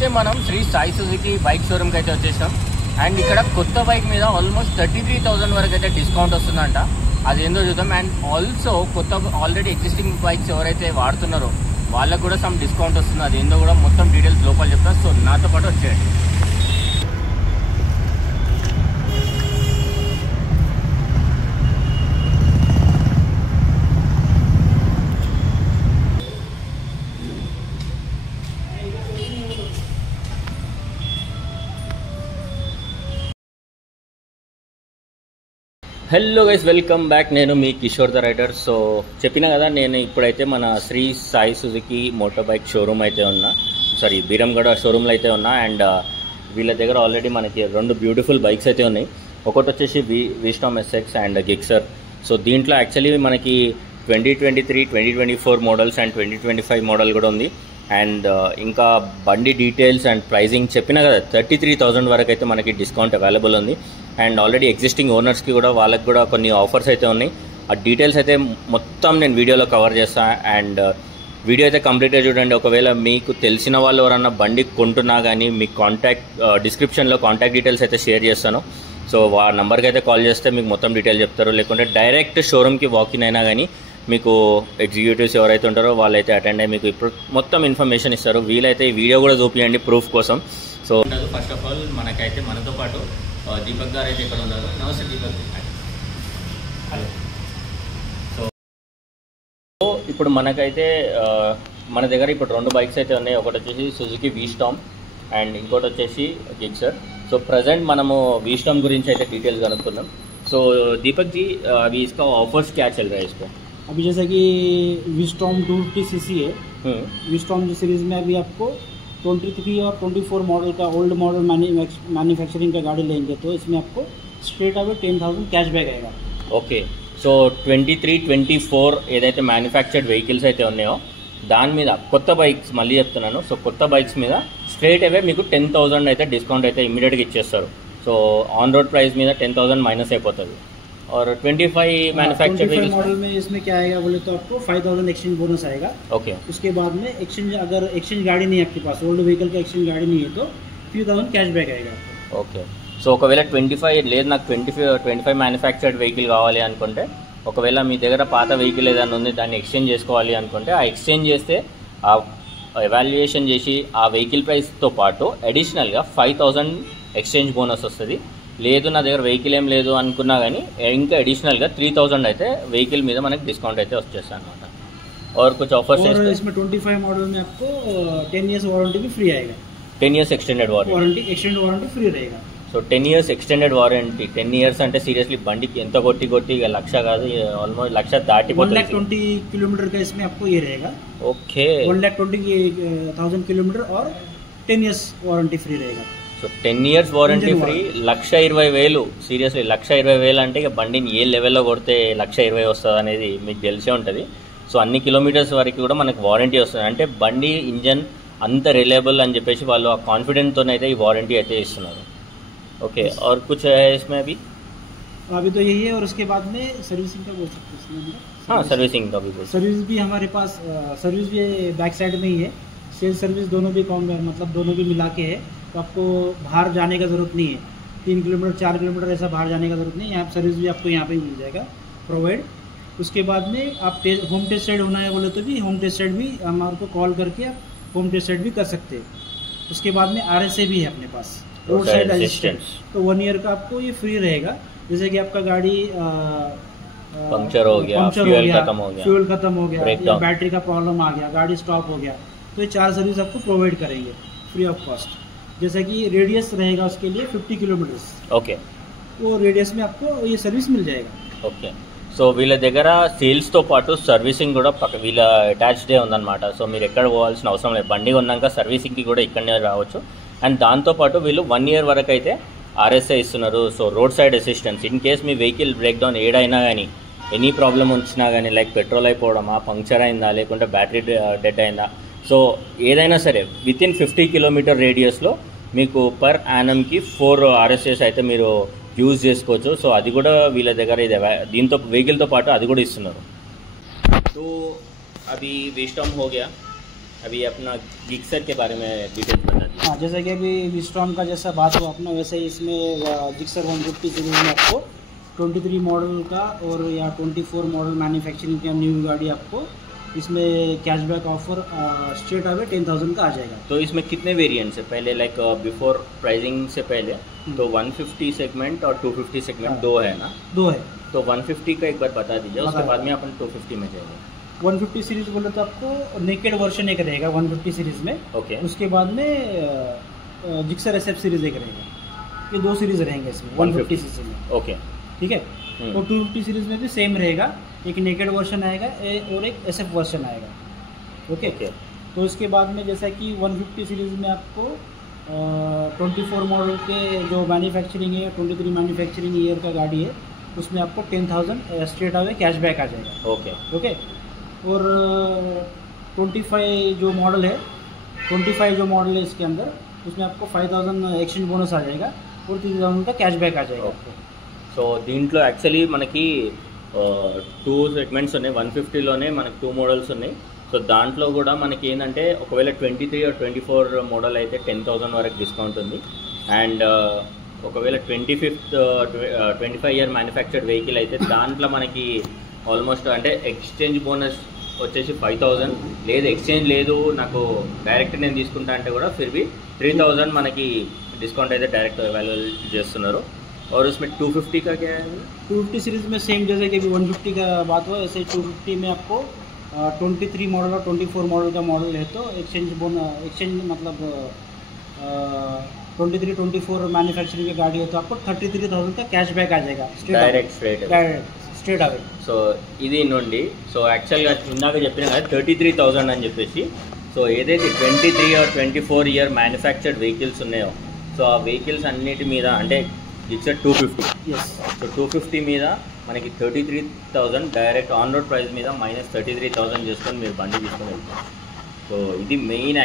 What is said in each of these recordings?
ఇప్పుడైతే మనం Shri Sai Suzuki bike షోరూమ్కి అయితే వచ్చేసాం. అండ్ ఇక్కడ కొత్త బైక్ మీద ఆల్మోస్ట్ 33,000 వరకు అయితే డిస్కౌంట్ వస్తుందంట. అదేందో చూద్దాం. అండ్ ఆల్సో కొత్త ఆల్రెడీ ఎగ్జిస్టింగ్ బైక్స్ ఎవరైతే వాడుతున్నారో వాళ్ళకు కూడా సమ్ డిస్కౌంట్ వస్తుంది. అదేందో కూడా మొత్తం డీటెయిల్స్ లోపల చెప్తా. సో నాతో పాటు వచ్చేయండి. Hello guys, welcome back. నేను మీ కిషోర్ ద రైడర్. సో చెప్పినా కదా, నేను ఇప్పుడైతే మన Shri Sai Suzuki motor bike showroom అయితే ఉన్నా. బీరంగడ షోరూమ్లో అయితే ఉన్నా. అండ్ వీళ్ళ దగ్గర ఆల్రెడీ మనకి రెండు బ్యూటిఫుల్ బైక్స్ అయితే ఉన్నాయి. ఒకటి వచ్చేసి విస్టామ్ ఎస్ఎక్స్ అండ్ గిక్సర్. సో దీంట్లో యాక్చువల్లీ మనకి 2023, 2024 మోడల్స్ అండ్ 2025 మోడల్ కూడా ఉంది. అండ్ ఇంకా బండి డీటెయిల్స్ అండ్ ప్రైజింగ్ చెప్పినా కదా, 33,000 వరకు అయితే మనకి డిస్కౌంట్ అవైలబుల్ ఉంది. అండ్ ఆల్రెడీ ఎగ్జిస్టింగ్ ఓనర్స్కి కూడా వాళ్ళకి కూడా కొన్ని ఆఫర్స్ అయితే ఉన్నాయి. ఆ డీటెయిల్స్ అయితే మొత్తం నేను వీడియోలో కవర్ చేస్తాను. అండ్ వీడియో అయితే కంప్లీట్గా చూడండి. ఒకవేళ మీకు తెలిసిన వాళ్ళు ఎవరన్నా బండి కొంటున్నా కానీ మీకు డిస్క్రిప్షన్లో కాంటాక్ట్ డీటెయిల్స్ అయితే షేర్ చేస్తాను. సో ఆ నెంబర్కి అయితే కాల్ చేస్తే మీకు మొత్తం డీటెయిల్ చెప్తారు. లేకుంటే డైరెక్ట్ షోరూమ్కి వాకిన్ అయినా కానీ మీకు ఎగ్జిక్యూటివ్స్ ఎవరైతే ఉంటారో వాళ్ళైతే అటెండ్ అయ్యి మీకు ఇప్పుడు మొత్తం ఇన్ఫర్మేషన్ ఇస్తారు. వీలైతే ఈ వీడియో కూడా చూపించండి ప్రూఫ్ కోసం. సో ఫస్ట్ ఆఫ్ ఆల్ మనకైతే మనతో పాటు దీపక్ గారు అయితే ఇక్కడ ఉన్నారు. నమస్తే దీపక్. హలో. సో ఇప్పుడు మనకైతే మన దగ్గర ఇప్పుడు రెండు బైక్స్ అయితే ఉన్నాయి. ఒకటి వచ్చేసి సుజుకి విస్టామ్ అండ్ ఇంకోటి వచ్చేసి గిక్సర్. సో ప్రజెంట్ మనము విస్టామ్ గురించి అయితే డీటెయిల్స్ కనుక్కుందాం. సో दीपक जी, अभी इसका ऑफर्स क्या चल रहा है इसको? अभी जैसा कि विस्टॉम 250cc है, विस्टॉम जो सीरीज़ में अभी आपको 23 और 24 मॉडल का ओल्ड मॉडल मैन्युफैक्चरिंग का गाड़ी लेंगे तो इसमें आपको स्ट्रेट अवे 10,000 कैशबैक आएगा. ఓకే. సో 23, 24 ఏదైతే మ్యానుఫ్యాక్చర్డ్ వెహికల్స్ అయితే ఉన్నాయో దాని మీద కొత్త బైక్స్, మళ్ళీ చెప్తున్నాను, సో కొత్త బైక్స్ మీద స్ట్రేట్ అవే మీకు 10,000 అయితే డిస్కౌంట్ అయితే ఇమీడియట్గా ఇచ్చేస్తారు. సో ఆన్ रोड प्राइस మీద 10,000 माइनस అయిపోతుంది. और 25 मैन्युफैक्चर्ड मॉडल में इसमें क्या आएगा बोले तो आपको 5,000 एक्सचेंज बोनस आएगा. ओके. उसके बाद में एक्सचेंज, अगर एक्सचेंज गाड़ी नहीं है आपके पास, ओल्ड व्हीकल का एक्सचेंज गाड़ी नहीं है तो 3,000 कैशबैक आएगा. ఓకే. సో ఒకవేళ 25 లేదు, నాకు 25 మ్యానుఫ్యాక్చర్డ్ వెహికల్ కావాలి అనుకుంటే, ఒకవేళ మీ దగ్గర పాత వెహికల్ ఏదైనా ఉంది దాన్ని ఎక్స్చేంజ్ చేసుకోవాలి అనుకుంటే, ఆ ఎక్స్చేంజ్ చేస్తే ఆ ఎవాల్యుయేషన్ చేసి ఆ వెహికల్ ప్రైస్తో పాటు అడిషనల్గా 5,000 ఎక్స్చేంజ్ బోనస్ వస్తుంది. లేదు నా దగ్గర వెహికల్ ఏం లేదు అనుకున్నా కానీ ఇంకా అడిషనల్గా 3,000 అయితే వెహికల్ మీద మనకి డిస్కౌంట్ అయితే వచ్చేస్తాయి అనమాట. और कुछ ऑफर्स है इसमें 25 मॉडल में आपको 10 इयर्स वारंटी भी फ्री आएगा. 10 इयर्स एक्सटेंडेड वारंटी फ्री रहेगा. So 10 years extended warranty. 10 years అంటే సీరియస్లీ బండికి ఎంత కొట్టి లక్ష కాదు, ఆల్మోస్ట్ లక్ష దాటిపోతుంది. 1,20,000 किलोमीटर का इसमें आपको ये रहेगा. ఓకే. 1,20,000 किलोमीटर और 10 इयर्स वारंटी फ्री रहेगा. So 10 years warranty free. 1,20,000. Seriously 1,20,000 అంటే ఇక బండిని ఏ లెవెల్లో కొడితే 1,20,000 వస్తుంది అనేది మీకు తెలిసే ఉంటుంది. సో అన్ని కిలోమీటర్స్ వరకు కూడా మనకు వారంటీ వస్తుంది. అంటే బండి ఇంజన్ అంత రిలయబుల్ అని చెప్పేసి వాళ్ళు ఆ కాన్ఫిడెంట్తోనైతే ఈ వారంటీ అయితే ఇస్తున్నారు. ओके. और कुछ है इसमें अभी तो यही है. और उसके बाद में सर्विसिंग का बोल सकते हैं. हाँ, सर्विसिंग का भी बोल. सर्विस भी हमारे पास, सर्विस भी बैक साइड में ही है. सेल्स सर्विस दोनों भी कॉम, मतलब दोनों भी मिला के है. तो आपको बाहर जाने का ज़रूरत नहीं है. 3 किलोमीटर 4 किलोमीटर ऐसा बाहर जाने का ज़रूरत नहीं है. यहाँ सर्विस भी आपको यहाँ पे ही मिल जाएगा प्रोवाइड. उसके बाद में आप होम टेस्ट राइड होना है बोले तो भी होम टेस्ट राइड भी हमारे को कॉल करके आप होम टेस्ट राइड भी कर सकते हैं. उसके बाद में RSA भी है अपने पास, रोड साइड असिस्टेंस. तो 1 ईयर का आपको ये फ्री रहेगा. जैसे कि आपका गाड़ी पंक्चर हो गया, फ्यूल खत्म हो गया या बैटरी का प्रॉब्लम आ गया, गाड़ी स्टॉप हो गया, तो ये 4 सर्विस आपको प्रोवाइड करेंगे फ्री ऑफ कॉस्ट. जैसे कि रेडियस रहेगा उसके लिए 50 किलोमीटर्स. ओके. वो रेडियस में आपको ये सर्विस मिल जाएगा. ఓకే. సో వీళ్ళ దగ్గర సేల్స్తో పాటు సర్వీసింగ్ కూడా వీళ్ళ అటాచ్డే ఉందన్నమాట. సో మీరు ఎక్కడ పోవాల్సిన అవసరం లేదు. బండి కొన్నాక సర్వీసింగ్కి కూడా ఇక్కడనే రావచ్చు. అండ్ దాంతోపాటు వీళ్ళు 1 ఇయర్ వరకు అయితే RSA ఇస్తున్నారు. So road side assistance, in case మీ వెహికల్ బ్రేక్ డౌన్ ఏడైనా కానీ, ఎనీ ప్రాబ్లం వచ్చినా కానీ, లైక్ పెట్రోల్ అయిపోవడమా, పంక్చర్ అయిందా, లేకుంటే బ్యాటరీ డెడ్ అయిందా, సో ఏదైనా సరే వితిన్ 50 కిలోమీటర్ రేడియస్లో మీకు పర్ యానమ్కి 4 RSAs అయితే మీరు యూజ్ చేసుకోవచ్చు. సో అది కూడా వీళ్ళ దగ్గర ఇది దీంతో వెహికల్తో పాటు అది కూడా ఇస్తున్నారు. तो अभी विस्टॉम हो गया, अभी अपना गिक्सर के बारे में डिटेल्स बता दीजिए. हाँ, जैसा कि अभी विस्ट्रॉम का जैसा बात हुआ अपना, वैसे ही इसमें जिक्सर 150 सीरीज में आपको 23 मॉडल का और या 24 मॉडल मैन्युफैक्चरिंग का न्यू गाड़ी आपको इसमें कैशबैक ऑफर स्ट्रेट अवे 10,000 का आ जाएगा। तो इसमें कितने वेरिएंट्स है पहले, लाइक बिफोर प्राइसिंग से पहले तो 150 सेगमेंट और 250 सेगमेंट हाँ। दो है ना? दो है। तो 150 का एक बार बता दीजिए, उसके बता बाद में अपन 250 में जाएंगे। 150 सीरीज बोले तो आपको नेकेड वर्जन एक रहेगा 150 सीरीज में। ओके। उसके बाद में जिक्सर SF सीरीज एक रहेगा। ये दो सीरीज रहेंगे इसमें 150 सीसी में। ओके, ठीक है। तो 250 सीरीज में भी सेम रहेगा, एक नेकेड वर्जन आएगा और एक SF वर्जन आएगा। ओके। तो इसके बाद में जैसा कि 150 सीरीज में आपको 24 मॉडल के जो मैन्युफैक्चरिंग है, 23 मैन्युफैक्चरिंग ईयर का गाड़ी है, उसमें आपको 10,000 स्ट्रेट अवे कैशबैक आ जाएगा। ओके। ओके। और 25 जो मॉडल है, 25 जो मॉडल है इसके अंदर, उसमें आपको 5,000 एक्सचेंज बोनस आ जाएगा और 3,000 का कैशबैक आ जाएगा आपको। సో దీంట్లో యాక్చువల్లీ మనకి 2 సెగ్మెంట్స్ ఉన్నాయి, 150లోనే మనకి 2 మోడల్స్ ఉన్నాయి. సో దాంట్లో కూడా మనకి ఏంటంటే ఒకవేళ 23 or 24 మోడల్ అయితే 10,000 వరకు డిస్కౌంట్ ఉంది. అండ్ ఒకవేళ 25 ఇయర్ మ్యానుఫ్యాక్చర్డ్ వెహికల్ అయితే దాంట్లో మనకి ఆల్మోస్ట్ అంటే ఎక్స్చేంజ్ బోనస్ వచ్చేసి 5,000, లేదు ఎక్స్చేంజ్ లేదు నాకు డైరెక్ట్ నేను తీసుకుంటా అంటే కూడా ఫిర్ బి 3,000 మనకి डिस्काउंट అయితే డైరెక్ట్ అవైలబుల్ చేస్తున్నారు. और उसमें 250 का क्या है? 250 सीरीज में सेम जैसे कि 150 का बात हुआ, ऐसे 250 में आपको 23 मॉडल और 24 मॉडल का मॉडल है तो एक्सचेंज मतलब 23-24 मैन्युफैक्चरिंग की गाड़ी है तो आपको 33,000 का कैशबैक आ जाएगा डायरेक्ट स्ट्रेट अवे. సో ఇది నుండి సో యాక్చువల్గా ఇందాక చెప్పిన కదా 33,000 అని చెప్పేసి. సో ఏదైతే 23 or 24 ఇయర్ మ్యానుఫ్యాక్చర్డ్ వెహికల్స్ ఉన్నాయో సో ఆ వెహికల్స్ అన్నిటి మీద అంటే జిక్సర్ 250. సో 250 మీద మనకి 33,000 డైరెక్ట్ ఆన్ రోడ్ ప్రైస్ మీద -33,000 చేసుకొని మీరు బండి తీసుకొని వెళ్తారు. సో ఇది మెయిన్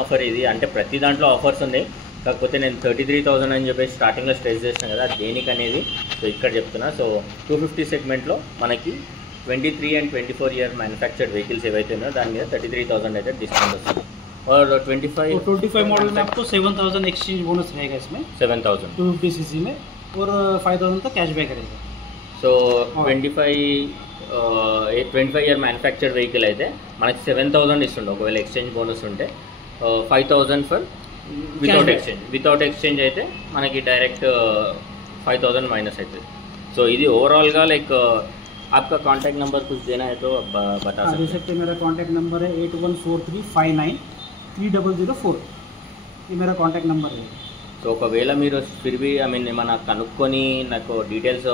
ఆఫర్ ఇది. అంటే ప్రతి దాంట్లో ఆఫర్స్ ఉన్నాయి, కాకపోతే నేను 33,000 అని చెప్పేసి స్టార్టింగ్లో స్ట్రెస్ చేసిన కదా దేనికి అనేది సో ఇక్కడ చెప్తున్నా. సో 250 సెగ్మెంట్లో మనకి 23 and 24 ఇయర్ మ్యానుఫ్యాక్చర్డ్ వెహికల్స్ ఏవైతే ఉన్నాయో దాని మీద 33,000 అయితే डिस्काउंट వస్తుంది. और 25 मॉडल में आपको 7,000 एक्सचेंज बोनस रहेगा इसमें 7,000 250 सीसी में और 5,000 का कैशबैक रहेगा. సో 25 ఇయర్ మ్యానుఫ్యాక్చర్డ్ వెహికల్ అయితే మనకి 7,000 ఇస్తుండే ఒకవేళ ఎక్స్చేంజ్ బోనస్ ఉంటే. 5,000 ఫర్ వితౌట్ ఎక్స్చేంజ్ అయితే మనకి డైరెక్ట్ 5,000 మైనస్ అవుతుంది. సో ఇది ఓవరాల్గా లైక్ आपका कॉन्टैक्ट नंबर कुछ देना है तो बता सकते हैं. मेरा कॉन्टैक्ट नंबर है 8143593004. ये मेरा कॉन्टैक्ट नंबर है. సో ఒకవేళ మీరు ఫిర్ బి ఏమన్నా కనుక్కొని నాకు డీటెయిల్స్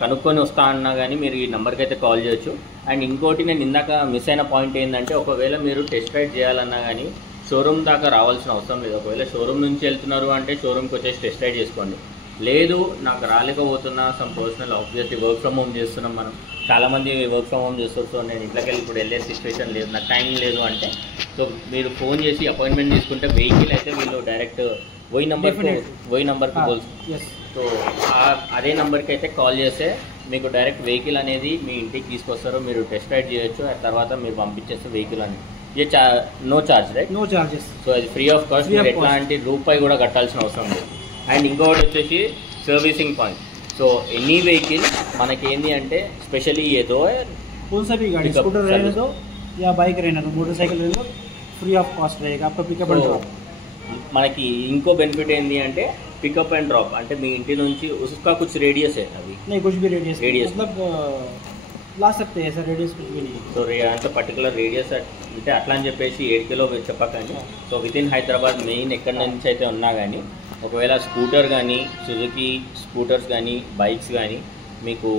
కనుక్కొని వస్తా అన్నా కానీ మీరు ఈ నెంబర్కి అయితే కాల్ చేయొచ్చు. అండ్ ఇంకోటి నేను ఇందాక మిస్ అయిన పాయింట్ ఏంటంటే ఒకవేళ మీరు టెస్ట్ రైడ్ చేయాలన్నా కానీ షోరూమ్ దాకా రావాల్సిన అవసరం లేదు. ఒకవేళ షోరూమ్ నుంచి వెళ్తున్నారు అంటే షోరూమ్కి వచ్చేసి టెస్ట్ రైడ్ చేసుకోండి. లేదు నాకు రాలేకపోతున్నా some personal obviously work from home చేస్తున్నాం మనం, చాలామంది వర్క్ ఫ్రమ్ హోమ్ చేస్తారు. సో నేను ఇంట్లోకి వెళ్ళి ఇప్పుడు వెళ్ళే సిచ్యువేషన్ లేదు, నాకు టైం లేదు అంటే సో మీరు ఫోన్ చేసి అపాయింట్మెంట్ తీసుకుంటే వెహికల్ అయితే వీళ్ళు డైరెక్ట్ वही नंबर को बोल. तो అదే నెంబర్కి అయితే కాల్ చేస్తే మీకు డైరెక్ట్ వెహికల్ అనేది మీ ఇంటికి తీసుకొస్తారు, మీరు టెస్ట్ రైడ్ చేయొచ్చు. ఆ తర్వాత మీరు పంపించేస్తే వెహికల్ అని ये no charge right? No charges. So అది ఫ్రీ ఆఫ్ కాస్ట్, మీరు ఎట్లాంటి రూపాయి కూడా కట్టాల్సిన అవసరం లేదు. అండ్ ఇంకొకటి వచ్చేసి servicing point. So any vehicle మనకి ఏంటి అంటే స్పెషల్లీ ఏదో कौन सा भी गाड़ी स्कूटर रहने दो या बाइक रहने दो, मोटरसाइकिल रहने दो, फ्री ऑफ कॉस्ट रहेगा आपका पिकअप एंड ड्रॉप. మనకి ఇంకో బెనిఫిట్ ఏంటి అంటే పికప్ అండ్ డ్రాప్. అంటే మీ ఇంటి నుంచి उसका कुछ रेडियस है अभी नहीं, कुछ भी रेडियस मतलब ला सकते हैं ऐसा रेडियस कुछ भी नहीं. సో అంటే పర్టికులర్ రేడియస్ అంటే అట్లా అని చెప్పేసి 7 కిలో చెప్పకండి. So with in Hyderabad main ఎక్కడి నుంచి అయితే ఉన్నా కానీ ఒకవేళ స్కూటర్ కానీ సుజుకి స్కూటర్స్ కానీ బైక్స్ కానీ మీకు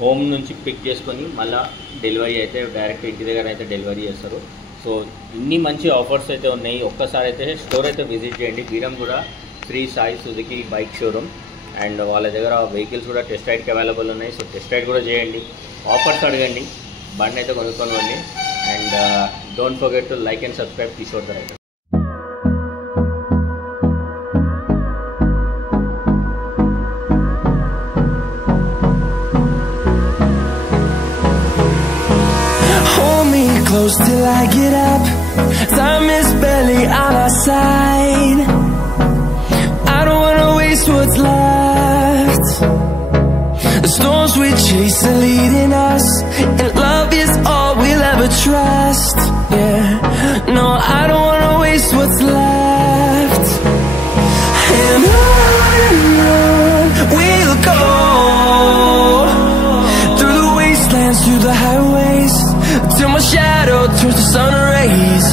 హోమ్ నుంచి పిక్ చేసుకొని మళ్ళీ డెలివరీ అయితే డైరెక్ట్ ఇంటి దగ్గర అయితే డెలివరీ చేస్తారు. సో ఇన్ని మంచి ఆఫర్స్ అయితే ఉన్నాయి. ఒక్కసారి అయితే స్టోర్ అయితే విజిట్ చేయండి, Beeramguda Shri Sai Suzuki bike showroom. And వాళ్ళ దగ్గర వెహికల్స్ కూడా టెస్ట్ రైడ్కి అవైలబుల్ ఉన్నాయి. సో టెస్ట్ రైడ్ కూడా చేయండి, ఆఫర్స్ అడగండి, బండి అయితే కొనుక్కోండి. And don't forget to like and subscribe Kishore the rider. Hold me close till I get up. Time is barely on our side. I don't wanna waste what's left. The storms we chase are leading us, and love is all we'll ever trust. Yeah, no, I don't wanna waste what's left. And on we'll go, through the wastelands, through the highways, till my shadow turns to sun rays.